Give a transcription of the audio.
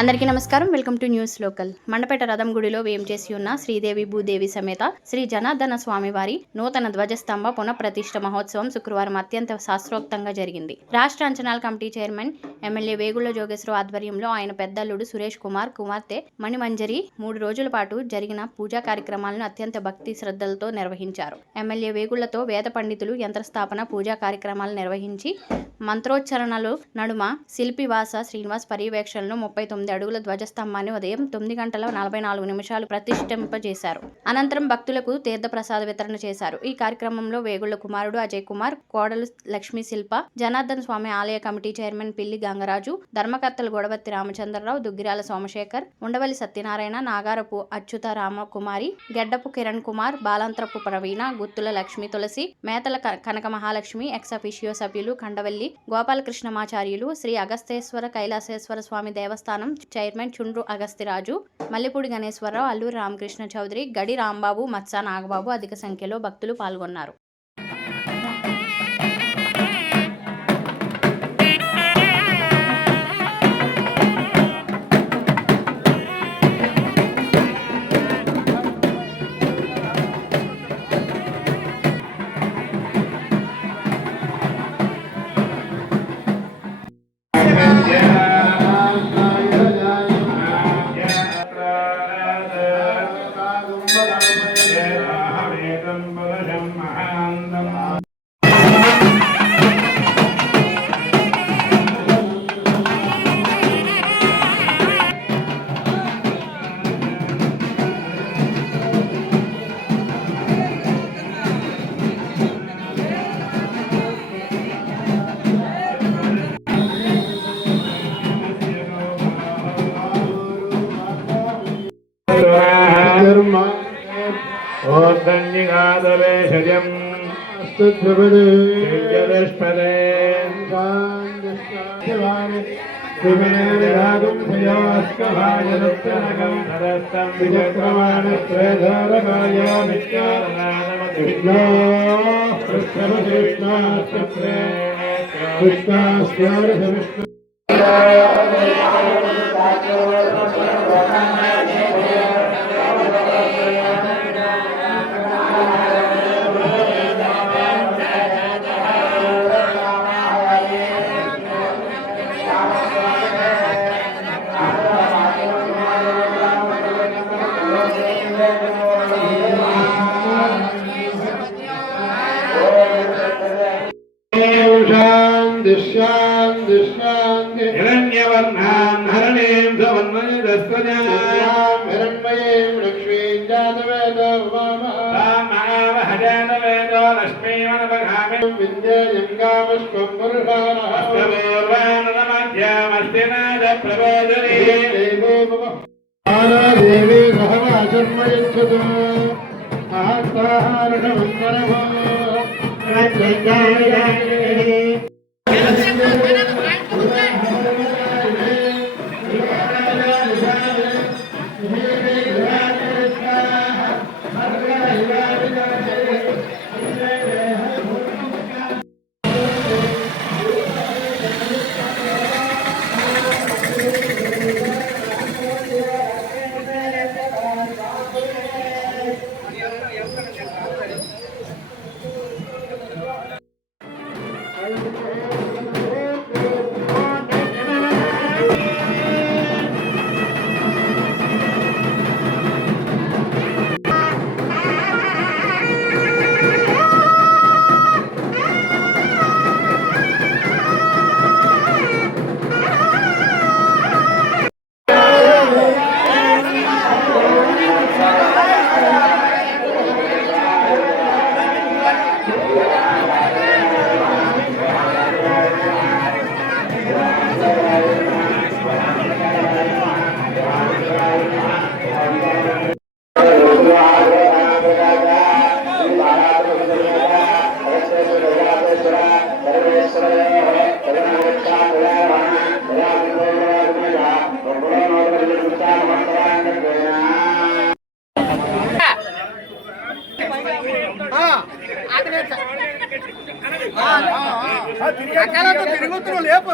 అందరికీ నమస్కారం. Welcome to news local. Mandapeta రథం గుడిలో వేంచేసి ఉన్న శ్రీదేవి భూదేవి సమేత శ్రీ జనార్దన స్వామివారి నూతన ధ్వజస్తంభ పునఃప్రతిష్ఠ మహోత్సవం శుక్రవారం అత్యంత శాస్త్రోక్తంగా జరిగింది. రాష్ట్ర అంచనాల committee chairman MLA Vegulla Jogeswara Rao ఆధ్వర్యంలో ఆయన పెద్దల్లుడు సురేష్ కుమార్ కుమార్తె మణిమంజరి 3 రోజుల పాటు జరిగిన పూజా కార్యక్రమాలను అత్యంత భక్తి శ్రద్ధలతో నిర్వహించారు. ఎమ్మెల్యే వేగుళ్లతో వేద పండితులు యంత్రస్థాపన పూజా కార్యక్రమాలు నిర్వహించి మంత్రోచ్చరణలు నడుమ శిల్పి వాస శ్రీనివాస్ పర్యవేక్షణలో 39 అడుగుల ధ్వజస్తంభాన్ని ఉదయం 9:44 ప్రతిష్ఠింపజేశారు. అనంతరం భక్తులకు తీర్థప్రసాద వితరణ చేశారు. ఈ కార్యక్రమంలో వేగుళ్ల కుమారుడు అజయ్ కుమార్, కోడలు లక్ష్మీ శిల్ప, జనార్దన స్వామి ఆలయ కమిటీ చైర్మన్ పిల్లి గంగరాజు, ధర్మకర్తలు గొడవత్తి రామచంద్రరావు, దుగ్గిరాల సోమశేఖర్, ఉండవల్లి సత్యనారాయణ, నాగారపు అచ్యుత రామకుమారి, గెడ్డపు కిరణ్ కుమార్, బాలాంత్రపు ప్రవీణ, గుత్తుల లక్ష్మీ తులసి, మేతల కనక మహాలక్ష్మి, ఎక్స్ అఫీషియో సభ్యులు కండవల్లి గోపాలకృష్ణమాచార్యులు, శ్రీ అగస్తేశ్వర కైలాసేశ్వర స్వామి దేవస్థానం చైర్మన్ చుండ్రు అగస్తిరాజు, మల్లిపూడి గణేశ్వరరావు, అల్లూరి రామకృష్ణ చౌదరి, గడి రాంబాబు, మత్సా నాగబాబు అధిక సంఖ్యలో భక్తులు పాల్గొన్నారు. ఓర్ధన్యగాదవేషజం స్తుత్యపదే విమనేరాగం భయాస్కభాజనత్తనగం నరస్తం విచక్రమాణస్వేధరకాయ నిత్యారణానమతివిజ్ఞో కృష్ణపృష్ణాస్తప్రే కృష్ణాస్యారథ విష్ణు हिरण्यवर्णान् हरणीं सवन्मयदस्वजाम् हिरण्मयीं लक्ष्मीं जातवेदो रामावहजातवेदो लक्ष्मीमनपघामि विद्यायङ्गामश्वं पुरुषानमस्त्यपूर्वानमध्यामस्ति नादप्रबोधने देवी सहवाचन्मयच्छतु महत्ताहारणमन्तरभो తిరుగుతున్నారు లేపు